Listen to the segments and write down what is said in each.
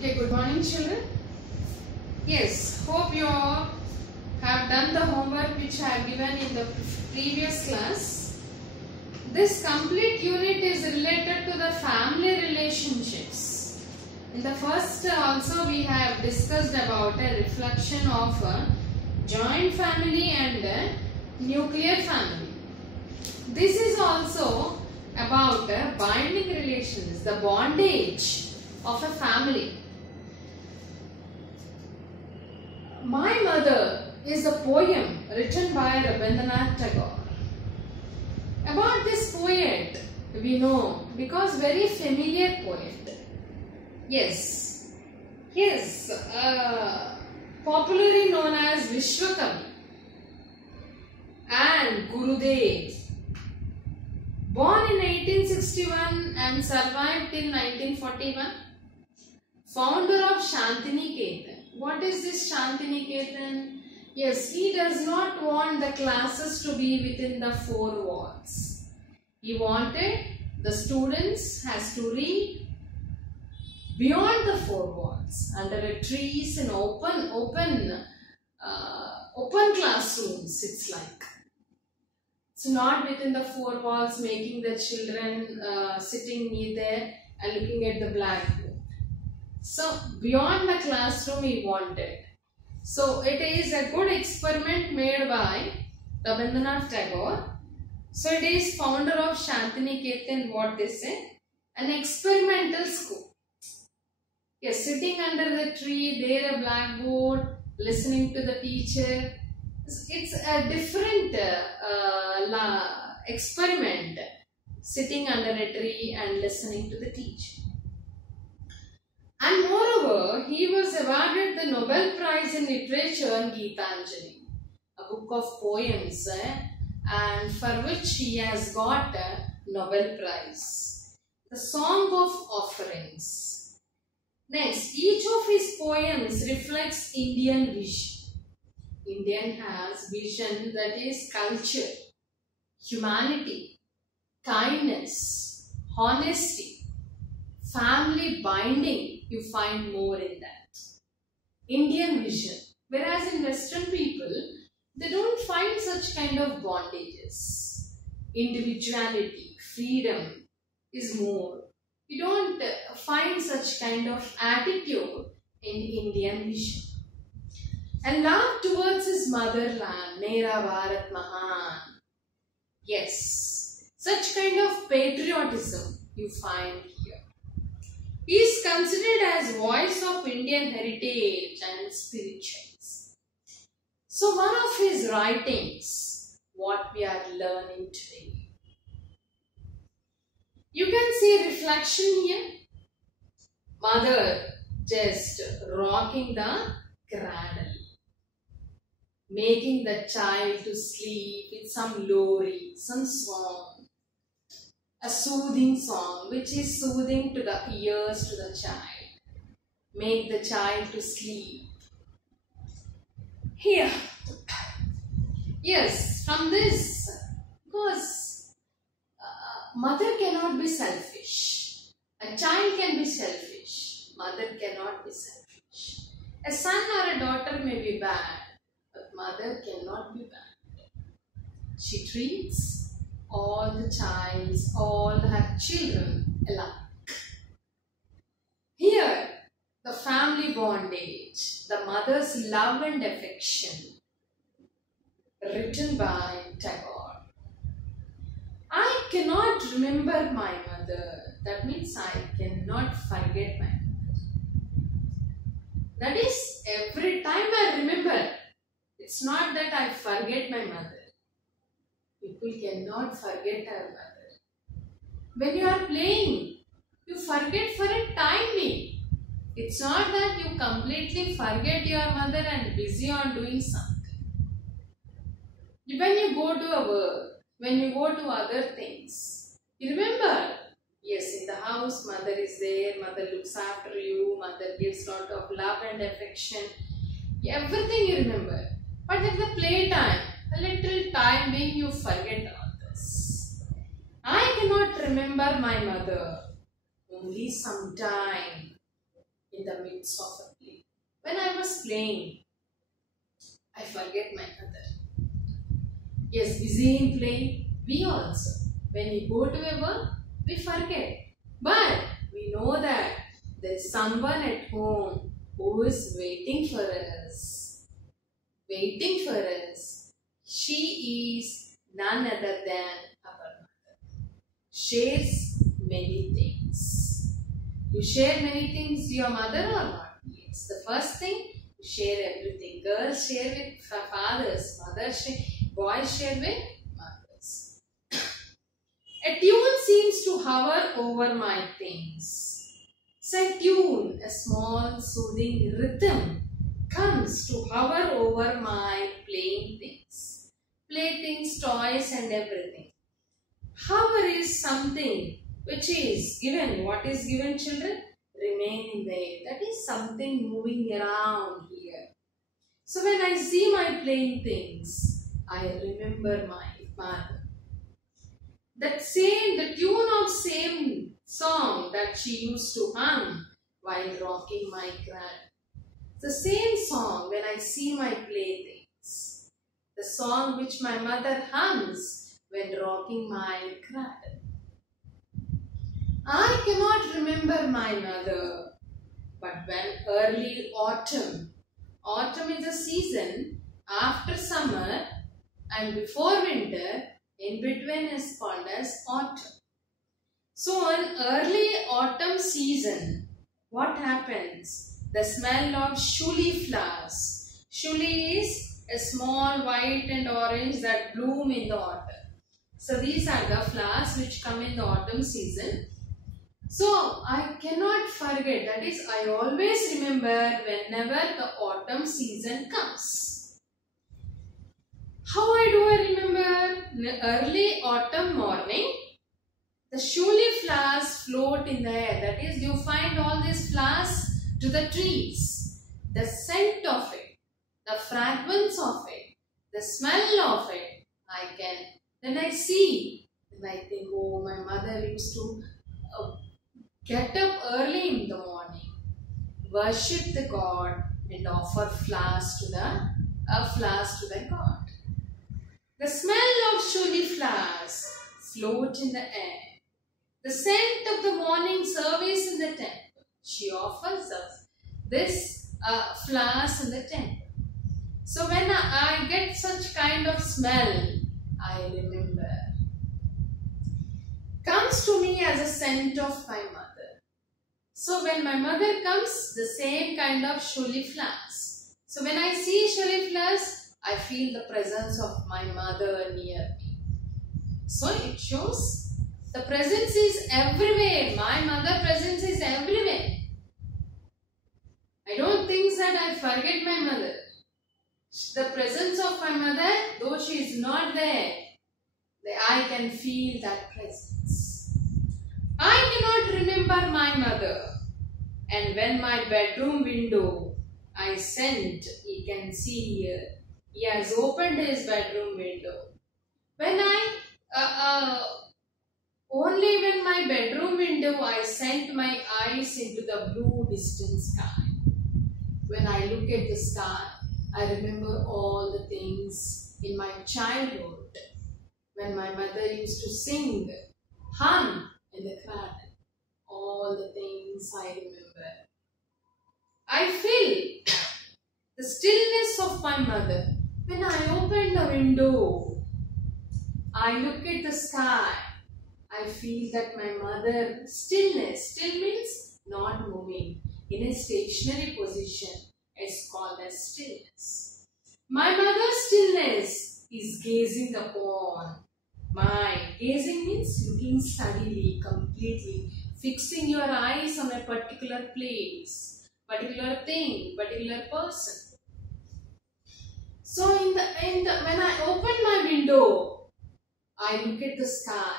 Okay, good morning children. Yes, hope you all have done the homework which I have given in the previous class. This complete unit is related to the family relationships. In the first also we have discussed about a reflection of a joint family and a nuclear family. This is also about binding relations, the bondage of a family. My Mother is a poem written by Rabindranath Tagore. About this poet we know because very familiar poet. Yes, he is popularly known as Vishwakavi and Gurudev. Born in 1861 and survived till 1941. Founder of Shantiniketan. What is this Shantiniketan? Yes, he does not want the classes to be within the four walls. He wanted the students has to read beyond the four walls, under the trees and open classrooms. It's like. It's not within the four walls, making the children sitting near there and looking at the blackboard. So, beyond the classroom he wanted. So, it is a good experiment made by Rabindranath Tagore. So, it is founder of Shantiniketan, what they say, an experimental school. Yes, sitting under the tree, there a blackboard, listening to the teacher. It's a different experiment, sitting under a tree and listening to the teacher. And moreover, he was awarded the Nobel Prize in Literature in Geetanjali, a book of poems, and for which he has got a Nobel Prize. The Song of Offerings. Next, each of his poems reflects Indian vision. Indian has vision, that is culture, humanity, kindness, honesty, family binding. You find more in that. Indian vision. Whereas in Western people, they don't find such kind of bondages. Individuality, freedom is more. You don't find such kind of attitude in Indian vision. And love towards his motherland, Mera Bharat Mahan. Yes, such kind of patriotism you find here. He is considered as voice of Indian heritage and spirituals. So one of his writings, what we are learning today. You can see reflection here. Mother just rocking the cradle, making the child to sleep with some lori, some song. A soothing song which is soothing to the ears to the child. Make the child to sleep. Here. Yes, from this, because mother cannot be selfish. A child can be selfish. Mother cannot be selfish. A son or a daughter may be bad, but mother cannot be bad. She treats all her children alike. Here, the family bondage, the mother's love and affection, written by Tagore. I cannot remember my mother. That means I cannot forget my mother. That is, every time I remember. It's not that I forget my mother. People cannot forget our mother. When you are playing, you forget for a time being. It's not that you completely forget your mother and busy on doing something. When you go to a work, when you go to other things, you remember, yes, in the house, mother is there, mother looks after you, mother gives lot of love and affection. Everything you remember. But at the playtime, a little time being, you forget all this. I cannot remember my mother. Only sometime in the midst of a play. When I was playing, I forget my mother. Yes, busy in playing, we also. When we go to a work, we forget. But we know that there is someone at home who is waiting for us. Waiting for us. She is none other than our mother. Shares many things. You share many things to your mother or not? Yes. The first thing, you share everything. Girls share with fathers. Mothers share. Boys share with mothers. A tune seems to hover over my things. So a tune, a small soothing rhythm, comes to hover over my playing things. Playthings, toys and everything. Hover is something which is given. What is given, children? Remain in the air. That is something moving around here. So when I see my playing things, I remember my mother. The tune of same song that she used to hum while rocking my cradle. The same song when I see my playthings. The song which my mother hums when rocking my cradle. I cannot remember my mother, but when early autumn is a season after summer and before winter, in between is called as autumn. So in early autumn season, what happens? The smell of shuli flowers. Shuli is a small white and orange that bloom in the autumn. So these are the flowers which come in the autumn season. So I cannot forget, that is, I always remember whenever the autumn season comes. How do I remember? In the early autumn morning, the shuli flowers float in the air. That is, you find all these flowers to the trees. The scent of it, the fragrance of it, the smell of it, then I see, and I think, oh, my mother used to get up early in the morning, worship the God and offer flowers to the God. The smell of shuli flowers float in the air. The scent of the morning service in the temple. She offers us this flowers in the temple. So when I get such kind of smell, I remember. Comes to me as a scent of my mother. So when my mother comes, the same kind of shuli flowers. So when I see shuli flowers, I feel the presence of my mother near me. So it shows the presence is everywhere. My mother presence is everywhere. I don't think that I forget my mother. The presence of my mother, though she is not there, I can feel that presence. I cannot remember my mother. And when my bedroom window I sent, you can see here, he has opened his bedroom window. When only when my bedroom window I sent my eyes into the blue distant sky. When I look at the sky, I remember all the things in my childhood. When my mother used to sing, hum in the cradle. All the things I remember. I feel the stillness of my mother. When I open the window, I look at the sky. I feel that my mother stillness. Still means not moving. In a stationary position, it's called as stillness. My mother's stillness is gazing upon. Gazing means looking steadily, completely, fixing your eyes on a particular place, particular thing, particular person. So when I open my window, I look at the sky.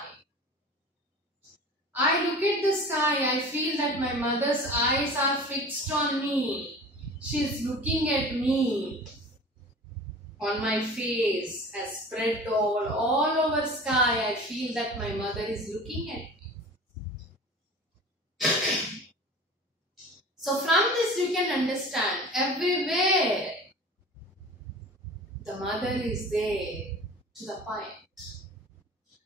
I feel that my mother's eyes are fixed on me. She is looking at me. On my face has spread all over sky. I feel that my mother is looking at me. So from you can understand everywhere the mother is there to the point.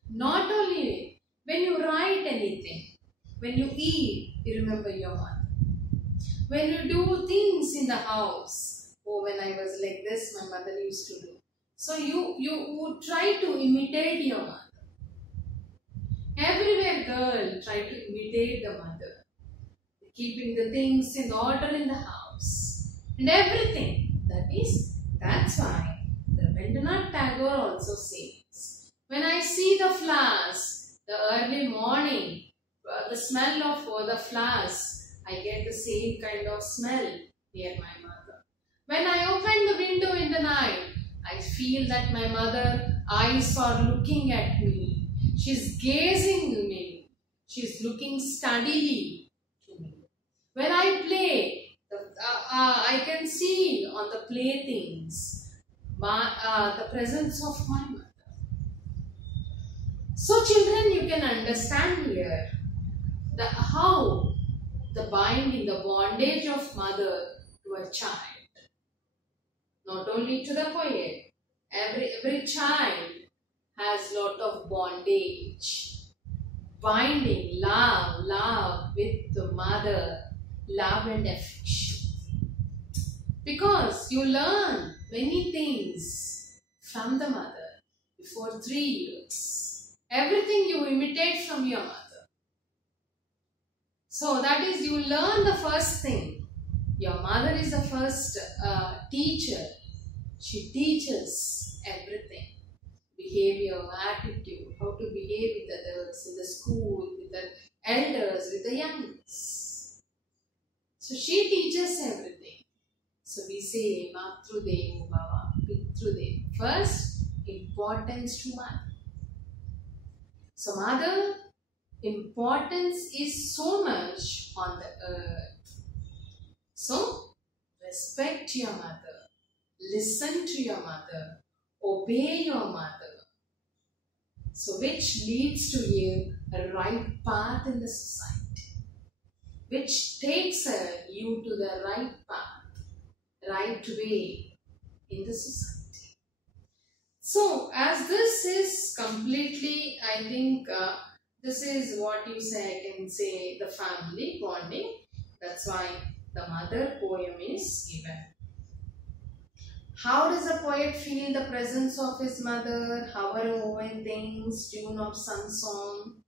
Not only when you write anything, when you eat, you remember your mother. When you do things in the house, oh, when I was like this, my mother used to do. So you would try to imitate your mother. Everywhere girl try to imitate the mother. Keeping the things in order in the house. And everything. That's why Rabindranath Tagore also says, when I see the flowers, the early morning, the smell of the flowers, I get the same kind of smell near my mother. When I open the window in the night, I feel that my mother eyes are looking at me. She's gazing at me. She's looking steadily to me. When I play, I can see on the playthings the presence of my mother. So children, you can understand here how the binding, the bondage of mother to a child. Not only to the poet, every child has lot of bondage. Binding, love with the mother, love and affection. Because you learn many things from the mother before 3 years. Everything you imitate from your mother. So that is, you learn the first thing. Your mother is the first teacher. She teaches everything. Behavior, attitude, how to behave with others, in the school, with the elders, with the youngsters. So she teaches everything. So we say Matrudevo Bhava, Pitrudevo. First, importance to mother. So mother, importance is so much on the earth. So respect your mother, listen to your mother, obey your mother. So which leads to a right path in the society, which takes you to the right path, right way in the society. So as this is completely, I think this is what you say, I can say the family bonding. That's why the mother poem is given. How does a poet feel the presence of his mother? Hover woven things, tune of sun song.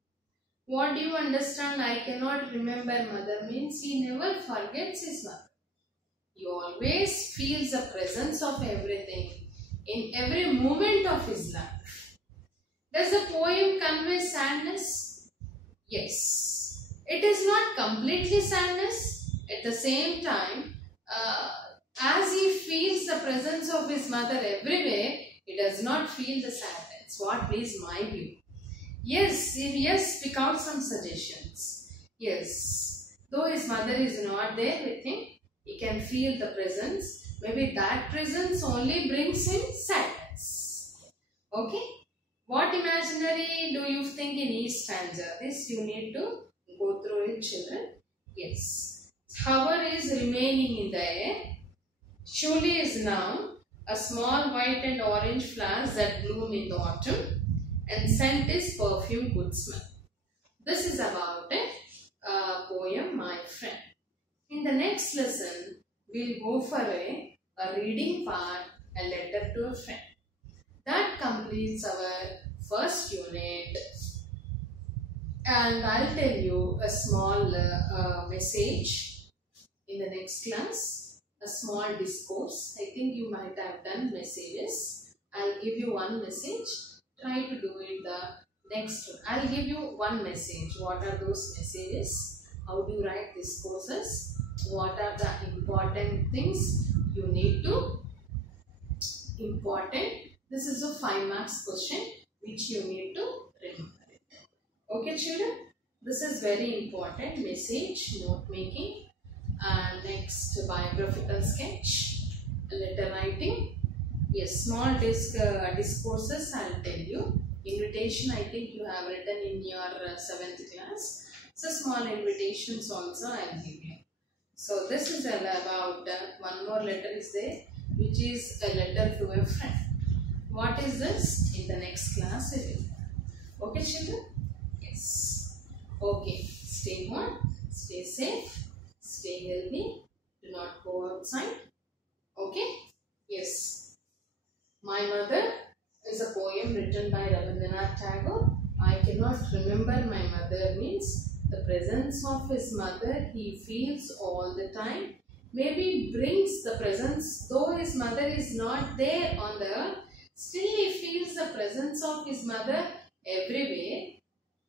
What do you understand? I cannot remember mother means he never forgets his mother. He always feels the presence of everything in every moment of his life. Does the poem convey sadness? Yes. It is not completely sadness. At the same time, as he feels the presence of his mother everywhere, he does not feel the sadness. What is my view? Yes, speak out some suggestions. Yes, though his mother is not there with him, he can feel the presence. Maybe that presence only brings him sadness. Okay? What imaginary do you think in each stanza? This you need to go through it, children. Yes. Hover is remaining in the air. Surely is now a small white and orange flowers that bloom in the autumn, and scent is perfume good smell. This is about a poem, my friend. In the next lesson, we'll go for a reading part, a letter to a friend. That completes our first unit, and I'll tell you a small message in the next class. A small discourse. I think you might have done messages. I'll give you one message. Try to do it the next one. I'll give you one message. What are those messages? How do you write discourses? What are the important things you need to important? This is a 5 marks question which you need to remember it. Okay children? This is very important. Message, note making. Next, biographical sketch, letter writing. Yes, small discourses I'll tell you. Invitation I think you have written in your 7th class. So small invitations also I'll give you. So this is about one more letter is there, which is a letter to a friend. What is this? In the next class we will learn. Okay, children? Yes. Okay. Stay home. Stay safe. Stay healthy. Do not go outside. Okay? Yes. My Mother is a poem written by Rabindranath Tagore. I cannot remember my mother means the presence of his mother he feels all the time. Maybe brings the presence, though his mother is not there on the earth, still he feels the presence of his mother everywhere.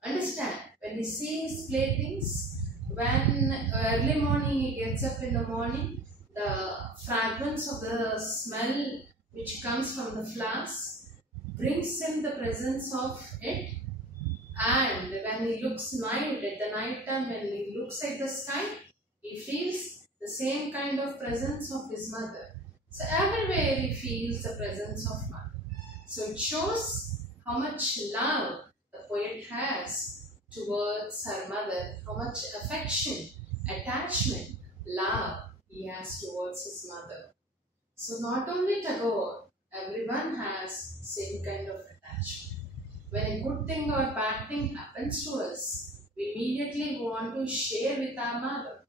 Understand? When he sees playthings, when early morning he gets up in the morning, the fragrance of the smell which comes from the flowers brings him the presence of it. And when he looks night at the night time, when he looks at the sky, he feels the same kind of presence of his mother. So everywhere he feels the presence of mother. So it shows how much love the poet has towards her mother, how much affection, attachment, love he has towards his mother. So not only Tagore, everyone has same kind of attachment. When a good thing or bad thing happens to us, we immediately want to share with our mother.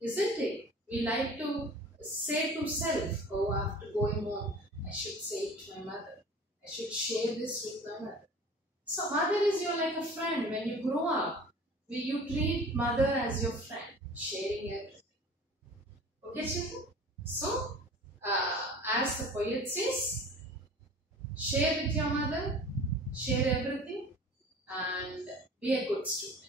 Isn't it? We like to say to self, oh, after going home, I should say it to my mother. I should share this with my mother. So mother is your like a friend. When you grow up, you treat mother as your friend, sharing everything. Okay, children? So, as the poet says, share with your mother, share everything, and be a good student.